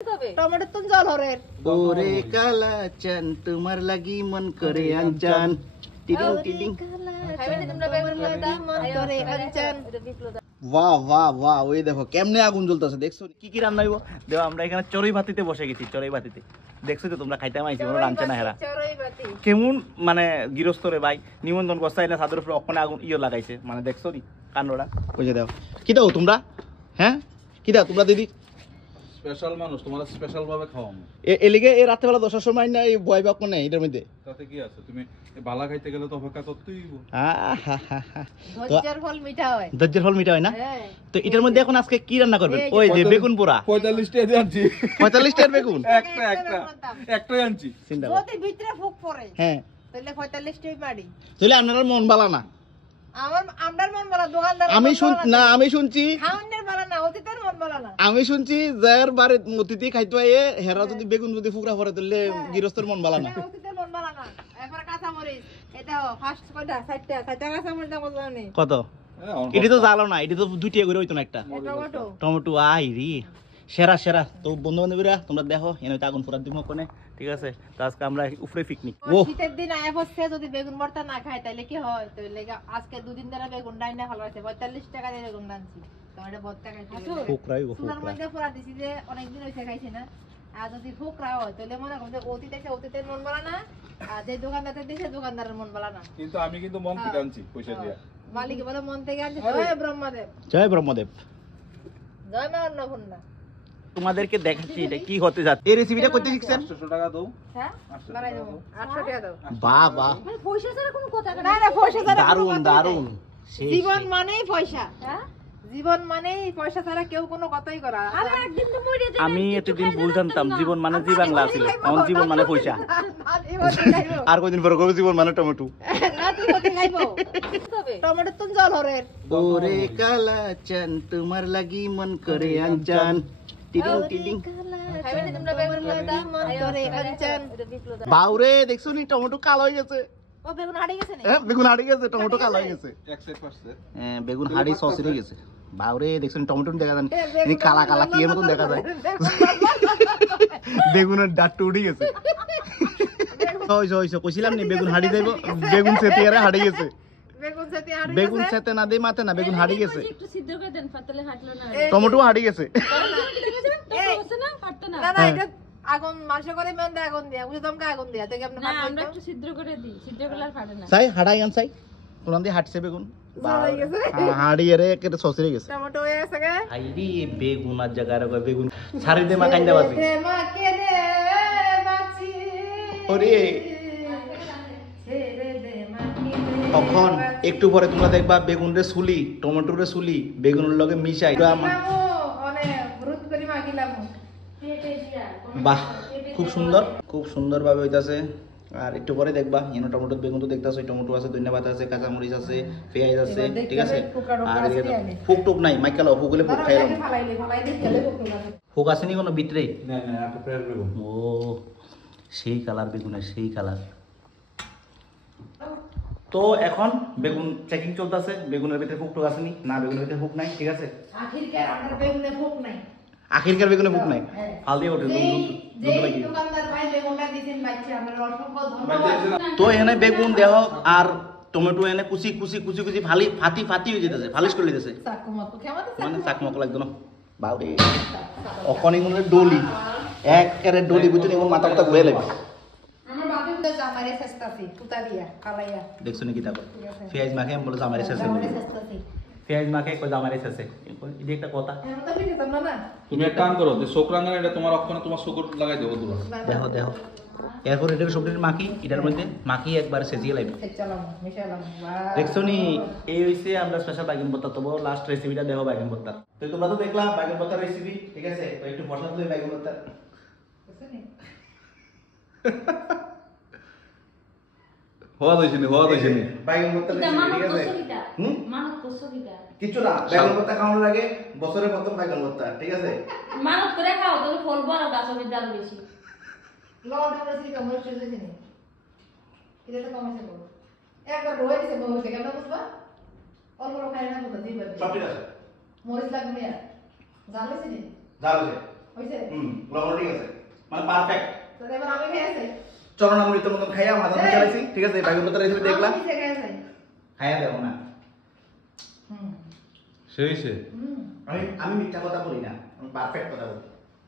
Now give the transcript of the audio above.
tomato তো জল হরের ওরে কালা চান তোমার লাগি মন করে আনচান টিডিং টিডিং বাহ বাহ বাহ ওই দেখো কেমনে আগুন জ্বলতেছে দেখছো কি কি রান্না হইব দেখো আমরা এখানে চড়ুই ভাতিতে বসে গেছি চড়ুই ভাতিতে দেখছো তো তোমরা খাইতে মাইছি ওরা রাঁধছে না হেরা কেমন মানে গৃহস্থরে ভাই নিমন্ত্রণ করছে না ছাদের উপরে ওখানে আগুন ইয়ে লাগাইছে মানে দেখছো নি কান্ডটা বুঝে দাও কি দাও তোমরা হ্যাঁ কি দাও তোমরা দিদি স্পেশাল মানুষ তোমাদের স্পেশাল ভাবে খাওয়ামু এলিগে এই রাতে বেলা 10টার সময় না এই বয় বাক নেই এটার মধ্যে তাতে কি আছে তুমি বালা খাইতে গেলে তো অপেক্ষা করতেই হইব ধৈর্যের ফল মিঠা হয় ধৈর্যের ফল মিঠা হয় না তো এটার মধ্যে এখন আজকে কি রান্না করবেন ওই যে বেগুন পোড়া 45 টাকা দিয়ে আনছি 45 টাকার বেগুন একটাই আনছি যদি ভিতরে ফুক পড়ে হ্যাঁ তাহলে 45 টাই মারি তাহলে আপনার মন বালা না আমরার মন বলা দোকানদার আমি শুনছি খাওয়ানোর বলা না অতীতের মন বলা না আমি শুনছি যার বারে অতিথি খাইতে আইয়ে হেরা যদি বেগুন যদি ফুকরা পড়ে তাহলে গৃহস্থের মন বালা না অতীতের মন বলা না এরপর কাঁচা মরিচ এটা ফার্স্ট কয়টা 60টা কাঁচা মরিচ দাম কত জানি কত এটা তো জালো না এটা তো 2 টাকা করে হইতো না একটা টমেটো টমেটো আই রে সেরা সেরা তো বন্ধু বান্ধবীরা তোমরা দেখো এনে আগুন পোড়া দিব কোনে ঠিক আছে তো আজকে আমরা উপরে পিকনিক ও শীতের দিন আয়া বসছে যদি বেগুন ভর্তা না খায় তাহলে কি হয় তাহলে আজকে দুদিন ধরে বেগুন ডাইনা ভালো আছে 45 টাকা দিয়ে বেগুন আনছি তো এটা ভর্তা খাইতে ফুকরাই সুনার মধ্যে পোড়া দিছি যে অনেক দিন হইছে খাইছি না আর যদি ফুকরা হয় তাহলে মনে করুন যে অতীতের মন বলা না আর যে দোকানদার দিছে দোকানদারের মন বলা না কিন্তু আমি কিন্তু মন থেকে আনছি পয়সা দিয়া মালিক বলে মন থেকে আনছি জয় ব্রহ্মদেব জয় ব্রহ্মদেব জয় মা অন্নপূর্ণা তোমাদেরকে দেখাচ্ছি এটা কি হতে যাচ্ছে এই রেসিপিটা করতে শিখছেন 800 টাকা দাও হ্যাঁ বানাই দেব 800 টাকা দাও বাহ বাহ মানে পয়সা ছাড়া কোনো কথা না না পয়সা ছাড়া দারুন দারুন জীবন মানেই পয়সা হ্যাঁ জীবন মানেই পয়সা ছাড়া কেউ কোনো কথাই করা আমি এতদিন ভুল জানতাম জীবন মানে জি বাংলা ছিল আমার জীবন মানে পয়সা আর কয়দিন পরে কবে জীবন মানে টমেটো টমেটো তো জল হরের ওরে কালা চান তোমার লাগি মন করে আনচান টিডিং টিডিং খাইবেন তোমরা বেগুন ভর্তা মন করে আনচান বাউরে দেখছো নি টমেটো কালো হয়ে গেছে ও বেগুন হাড়ে গেছে না হ্যাঁ বেগুন হাড়ি গেছে টমেটো কালো হয়ে গেছে এক সাইড পারছে হ্যাঁ বেগুন হাড়ি সসি হয়ে গেছে বাউরে দেখছো নি টমেটো দেখা যায় নি কালা কালা কি এর মতন দেখা যায় বেগুনের ডাট্টু উঠে গেছে ওই কইছিলাম নি বেগুন হাড়ি দেব বেগুন সেতে আরে হাড়ি গেছে বেগুন সেতে না দেই মাতে না বেগুন হাড়ি গেছে একটু সিদ্ধ করে দেন পাতলে হাঁটলো না টমেটো হাড়ি গেছে না পারতো না না এটা আগুন মাংস করে মেন দে আগুন দিয়া বুঝে তোমকে আগুন দিয়া তাকে আপনি না আমরা একটু সিদ্ধ করে দিই সিদ্ধ করলে আর ফাটে না সাই হাড়াই আন সাই কোন দিয়ে হাঁটছে বেগুন হয়ে গেছে হাড়ি এরে কেটে সসি হয়ে গেছে টমেটো হয়ে গেছে গে আইরি বেগুন আর জায়গায় রে বেগুন ছাড়ি দে মা কান্দা বাসি মাকে দে বাঁচি ওরে তখন একটু পরে তোমরা দেখবা বেগুন রে সুলি টমেটো রে সুলি বেগুনের লগে মিশাই বাহ খুব সুন্দর ভাবে হইতাছে আর একটু পরে দেখবা এনে টমেটো বেগুন তো দেখতাছো টমেটো আছে ধনিয়া পাতা আছে কাঁচা মরিচ আছে পেঁয়াজ আছে ঠিক আছে আর ফুক টুক নাই মাইকালো ফুকলে ফুক খাইলাম ফুক আছে নি কোনো ভিতরে না না আপনি প্রেয়ার বেগুন ও সেই কালার বেগুনের সেই কালার তো এখন বেগুন চেকিং চলতেছে বেগুনের ভিতরে ফুক টুক আসেনি না বেগুনের ভিতরে ফুক নাই ঠিক আছে আখিরকার বেগুনে ফুক নাই হাল দিয়ে ওঠে তো এখানে বেগুন দেহ আর টমেটো এনে কুচি ফাটি হয়ে যেতেছে ফালিশ করে দিতেছে মানে চাকমক লাগতো না বাউরে অকনি মনে ডলি একেবারে ডলি বুঝতে এখন মাথা কথা ঘুরে লাগবে দেখছো নাকি তারপর পেঁয়াজ মাখে বলে জামারে শেষে পেঁয়াজ মাখে কই জামারে শেষে এটা একটা কথা তুমি এক কাম করো যে শুকরাঙ্গা এটা তোমার অক্ষণে তোমার শুকর লাগাই দেবো দুটো দেখো এরপর এটার সবজির মাখি এটার মধ্যে মাখি একবার সেজিয়ে লাগবে দেখছো নি এই হইছে আমরা স্পেশাল বাইগন ভর্তা তবু লাস্ট রেসিপিটা দেখো বাইগন ভর্তা তো তোমরা তো দেখলা বাইগন ভর্তার রেসিপি ঠিক আছে তো একটু মশলা দিয়ে বাইগন ভর্তা হওয়া দইছে নি বাইগন ভর্তা এটা ঠিক আছে মানত কসবিটা কিছু না বাইগন ভর্তা খাওয়ানোর আগে বছরের প্রথম বাইগন ভর্তা ঠিক আছে মানত করে খাও তবে ফল বড় গাছ হবে দারু বেশি লড়ে বেশি কম হচ্ছে নি এটা তো কমছে বড় একবার রয়ে গেছে বড় থেকে কেমন বুঝবা অল্প খাই না কথা দিবে সব ঠিক আছে মরিচ লাগবে আর জাল হইছে নি জাল আছে হইছে লবণ ঠিক আছে মানে পারফেক্ট তো এবার আমি খেয়েছি চরণামৃতের মতন খাইয়া মাথা দিয়ে চালাইছি ঠিক আছে বাইগুলো তো রেসিপি দেখলাম আমি খেয়েছি খাইয়া দেব না সে হয়েছে আমি মিথ্যা কথা বলি না আমি পারফেক্ট কথা বলি